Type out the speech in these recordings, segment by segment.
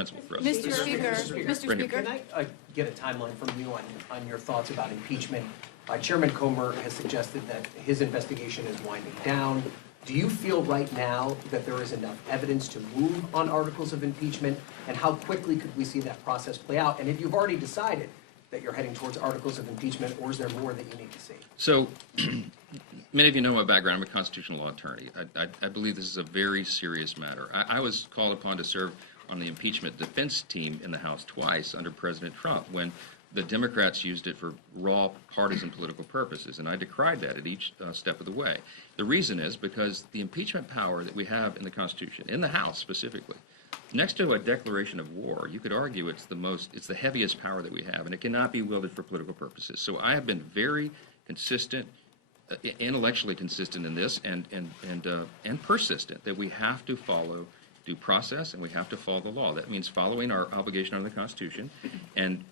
principle for us. Mr. Speaker, Can I get a timeline from you on your thoughts about impeachment? Chairman Comer has suggested that his investigation is winding down. Do you feel right now that there is enough evidence to move on articles of impeachment? And how quickly could we see that process play out? And if you've already decided that you're heading towards articles of impeachment, or is there more that you need to see? So, many of you know my background. I'm a constitutional law attorney. I believe this is a very serious matter. I was called upon to serve on the impeachment defense team in the House twice under President Trump when the Democrats used it for raw partisan political purposes, and I decried that at each step of the way. The reason is because the impeachment power that we have in the Constitution, in the House specifically, next to a declaration of war, you could argue it's the heaviest power that we have, and it cannot be wielded for political purposes. So I have been very consistent, intellectually consistent in this, and persistent that we have to follow due process and we have to follow the law. That means following our obligation under the Constitution and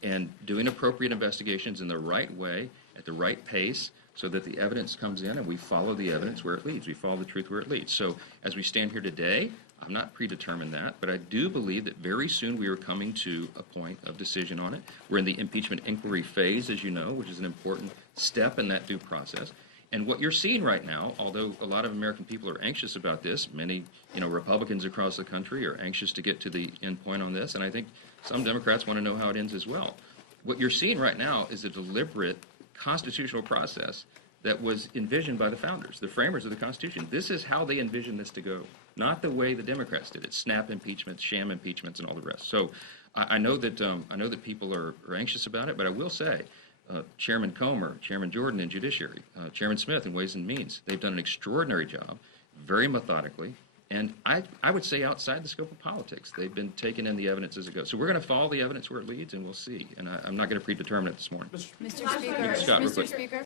doing appropriate investigations in the right way, at the right pace, so that the evidence comes in and we follow the evidence where it leads. We follow the truth where it leads. So as we stand here today, I'm not predetermined that, but I do believe that very soon we are coming to a point of decision on it. We're in the impeachment inquiry phase, as you know, which is an important step in that due process. And what you're seeing right now, although a lot of American people are anxious about this, many Republicans across the country are anxious to get to the end point on this, and I think some Democrats want to know how it ends as well. What you're seeing right now is a deliberate constitutional process that was envisioned by the founders, the framers of the Constitution. This is how they envisioned this to go, not the way the Democrats did it: snap impeachments, sham impeachments, and all the rest. So I know that people are anxious about it, but I will say, Chairman Comer, Chairman Jordan in Judiciary, Chairman Smith in Ways and Means, they've done an extraordinary job, very methodically, and I would say outside the scope of politics. They've been taking in the evidence as it goes. So we're going to follow the evidence where it leads, and we'll see. And I'm not going to predetermine it this morning. Mr. Speaker, Scott, real quick. Speaker.